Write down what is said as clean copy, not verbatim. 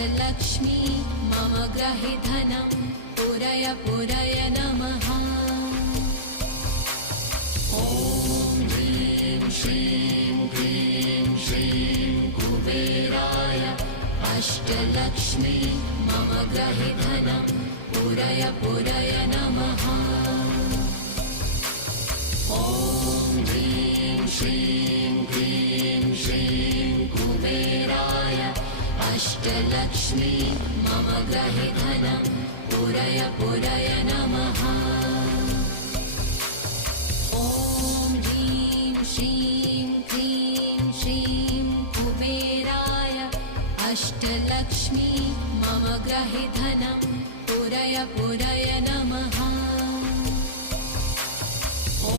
अष्टलक्ष्मी मम ग्रहे धनं पुरय पुरय नमः। ॐ ह्रीं श्रीं क्लीं श्रीं कुबेराय अष्टलक्ष्मी मम ग्रहे धनं पुरय पुरय नमः। ॐ ह्रीं श्रीं क्लीं श्रीं कुबेराय अष्टलक्ष्मी मम ग्रहे धनं पुरय पुरय नमः। ॐ ह्रीं श्रीं क्लीं श्रीं कुबेराय अष्टलक्ष्मी मम ग्रहे धनं पुरय पुरय नमः।